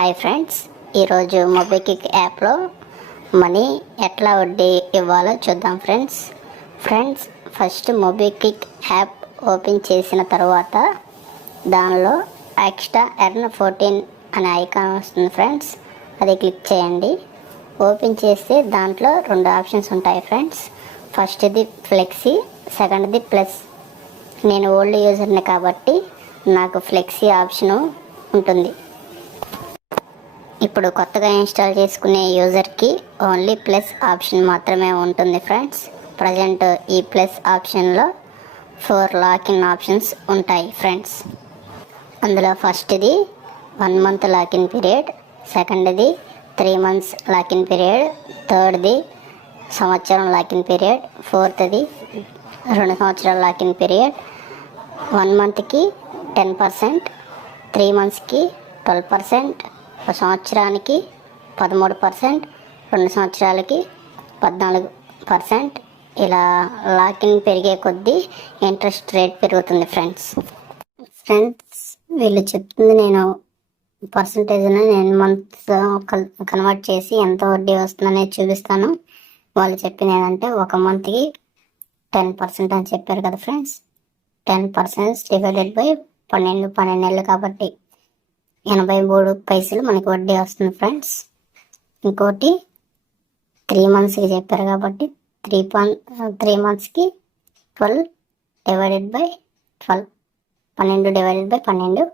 Hi friends, ఈరోజు MobiKwik యాప్లో money ఎట్లా వడ్డీ ఇవ్వాలో చూద్దాం friends. First MobiKwik app open చేసిన తర్వాత దానిలో ఎక్స్ట్రా ఎర్న్ 14 అనే ఐకాన్ వస్తుంది ఫ్రెండ్స్. అది క్లిక్ చేయండి. ఓపెన్ చేస్తే దాంట్లో 2 ఆప్షన్స్ ఉంటాయి ఫ్రెండ్స్. ఫస్ట్ది ఫ్లెక్సీ, సెకండ్ది ప్లస్. నేను ఓల్డ్ యూజర్ని కాబట్టి నాకు ఫ్లెక్సీ ఆప్షను ఉంటుంది. ఇప్పుడు కొత్తగా ఇన్స్టాల్ చేసుకునే యూజర్కి ఓన్లీ ప్లస్ ఆప్షన్ మాత్రమే ఉంటుంది ఫ్రెండ్స్. ప్రజెంట్ ఈ ప్లస్ ఆప్షన్లో 4 లాకిన్ ఆప్షన్స్ ఉంటాయి ఫ్రెండ్స్. అందులో ఫస్ట్ది 1 మంత్ లాకిన్ పీరియడ్, సెకండ్ది 3 మంత్స్ లాకిన్ పీరియడ్, థర్డ్ది సంవత్సరం లాకిన్ పీరియడ్, ఫోర్త్ది 2 సంవత్సరాల లాకిన్ పీరియడ్. 1 మంత్కి 10%, 3 మంత్స్కి 12%, 1 సంవత్సరానికి 13%, 2 సంవత్సరాలకి 14%. ఇలా లాకింగ్ పెరిగే కొద్దీ ఇంట్రెస్ట్ రేట్ పెరుగుతుంది ఫ్రెండ్స్. వీళ్ళు చెప్తుంది నేను పర్సంటేజ్ని నేను మంత్ కన్వర్ట్ చేసి ఎంత వడ్డీ వస్తుందనేది చూపిస్తాను. వాళ్ళు చెప్పింది ఏంటంటే 1 మంత్కి 10% అని చెప్పారు కదా ఫ్రెండ్స్. 10% డివైడెడ్ బై 12 నెలలు కాబట్టి 83 పైసలు మనకి వడ్డీ వస్తుంది ఫ్రెండ్స్. ఇంకోటి 3 మంత్స్కి చెప్పారు కాబట్టి 3 మంత్స్కి 12 డివైడెడ్ బై 12, 12 డివైడెడ్ బై 12,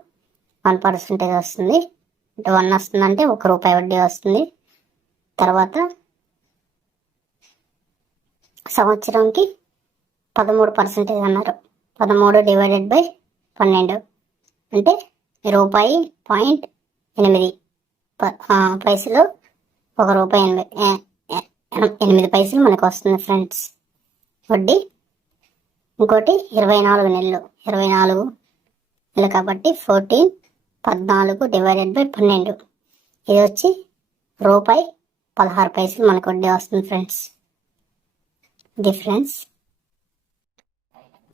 1% వస్తుంది. 1 వస్తుందంటే ₹1 వడ్డీ వస్తుంది. తర్వాత సంవత్సరంకి 13% అన్నారు. 13 డివైడెడ్ బై 12 అంటే ₹0.8 పైసలు, ₹1.8 మనకు వస్తుంది ఫ్రెండ్స్ వడ్డీ. ఇంకోటి 24 నెలలు, 24 నెలలు కాబట్టి 14 డివైడెడ్ బై 12, ఇది వచ్చి ₹16 మనకు వడ్డీ వస్తుంది ఫ్రెండ్స్. ఇది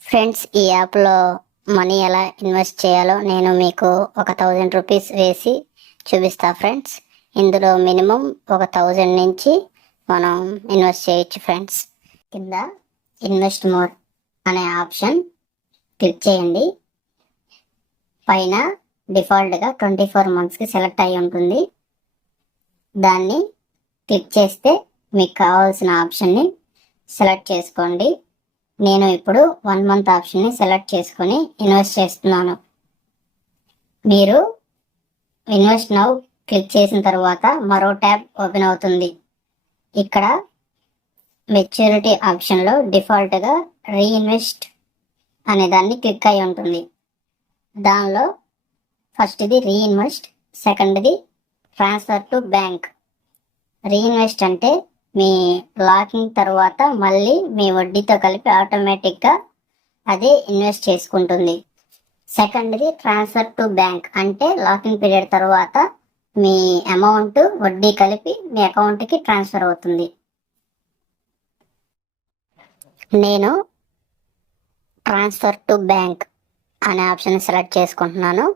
ఫ్రెండ్స్ ఈ యాప్లో మనీ ఎలా ఇన్వెస్ట్ చేయాలో నేను మీకు 1000 రూపీస్ వేసి చూపిస్తా ఫ్రెండ్స్. ఇందులో మినిమం 1000 నుంచి మనం ఇన్వెస్ట్ చేయొచ్చు ఫ్రెండ్స్. కింద ఇన్వెస్ట్ మోర్ అనే ఆప్షన్ క్లిక్ చేయండి. పైన డిఫాల్ట్గా 24 మంత్స్కి సెలెక్ట్ అయి ఉంటుంది. దాన్ని క్లిక్ చేస్తే మీకు కావాల్సిన ఆప్షన్ని సెలెక్ట్ చేసుకోండి. నేను ఇప్పుడు 1 మంత్ ఆప్షన్ని సెలెక్ట్ చేసుకొని ఇన్వెస్ట్ చేస్తున్నాను. మీరు ఇన్వెస్ట్ నౌ క్లిక్ చేసిన తర్వాత మరో ట్యాబ్ ఓపెన్ అవుతుంది. ఇక్కడ మెచ్యూరిటీ ఆప్షన్లో డిఫాల్ట్గా రీఇన్వెస్ట్ అనే దాన్ని క్లిక్ అయి ఉంటుంది. దానిలో ఫస్ట్ది రీఇన్వెస్ట్, సెకండ్ది ట్రాన్స్ఫర్ టు బ్యాంక్. రీఇన్వెస్ట్ అంటే మీ లాకింగ్ తర్వాత మళ్ళీ మీ వడ్డీతో కలిపి ఆటోమేటిక్గా అదే ఇన్వెస్ట్ చేసుకుంటుంది. సెకండ్ది ట్రాన్స్ఫర్ టు బ్యాంక్ అంటే లాకింగ్ పీరియడ్ తర్వాత మీ అమౌంట్ వడ్డీ కలిపి మీ అకౌంట్కి ట్రాన్స్ఫర్ అవుతుంది. నేను ట్రాన్స్ఫర్ టు బ్యాంక్ అనే ఆప్షన్ సెలెక్ట్ చేసుకుంటున్నాను.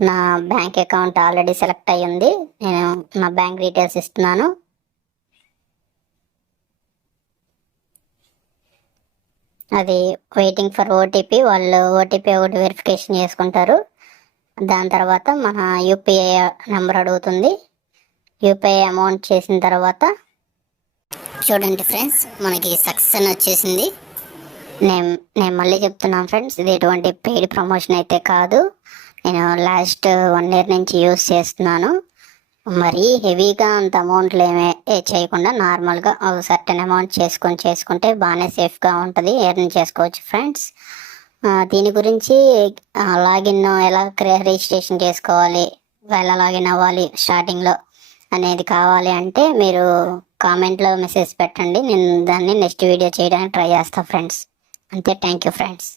నా బ్యాంక్ అకౌంట్ ఆల్రెడీ సెలెక్ట్ అయ్యి ఉంది. నేను నా బ్యాంక్ డీటెయిల్స్ ఇస్తున్నాను. అది వెయిటింగ్ ఫర్ ఓటీపీ. వాళ్ళు ఓటీపీ ఒకటి వెరిఫికేషన్ చేసుకుంటారు. దాని తర్వాత మన యూపీఐ నెంబర్ అడుగుతుంది. యూపీఐ అమౌంట్ చేసిన తర్వాత చూడండి ఫ్రెండ్స్, మనకి సక్సెస్ అని వచ్చేసింది. నేను మళ్ళీ చెప్తున్నాను ఫ్రెండ్స్, ఇది ఎటువంటి పెయిడ్ ప్రమోషన్ అయితే కాదు. నేను లాస్ట్ 1 ఇయర్ నుంచి యూస్ చేస్తున్నాను. మరీ హెవీగా అంత అమౌంట్లు ఏమే చేయకుండా నార్మల్గా ఒక సర్టెన్ అమౌంట్ చేసుకుంటే బాగానే సేఫ్గా ఉంటుంది, ఎర్న్ చేసుకోవచ్చు ఫ్రెండ్స్. దీని గురించి లాగిన్ ఎలా రిజిస్ట్రేషన్ చేసుకోవాలి, ఎలా లాగిన్ అవ్వాలి స్టార్టింగ్లో అనేది కావాలి అంటే మీరు కామెంట్లో మెసేజ్ పెట్టండి. నేను దాన్ని నెక్స్ట్ వీడియో చేయడానికి ట్రై చేస్తాను ఫ్రెండ్స్. అంతే. Thank you friends.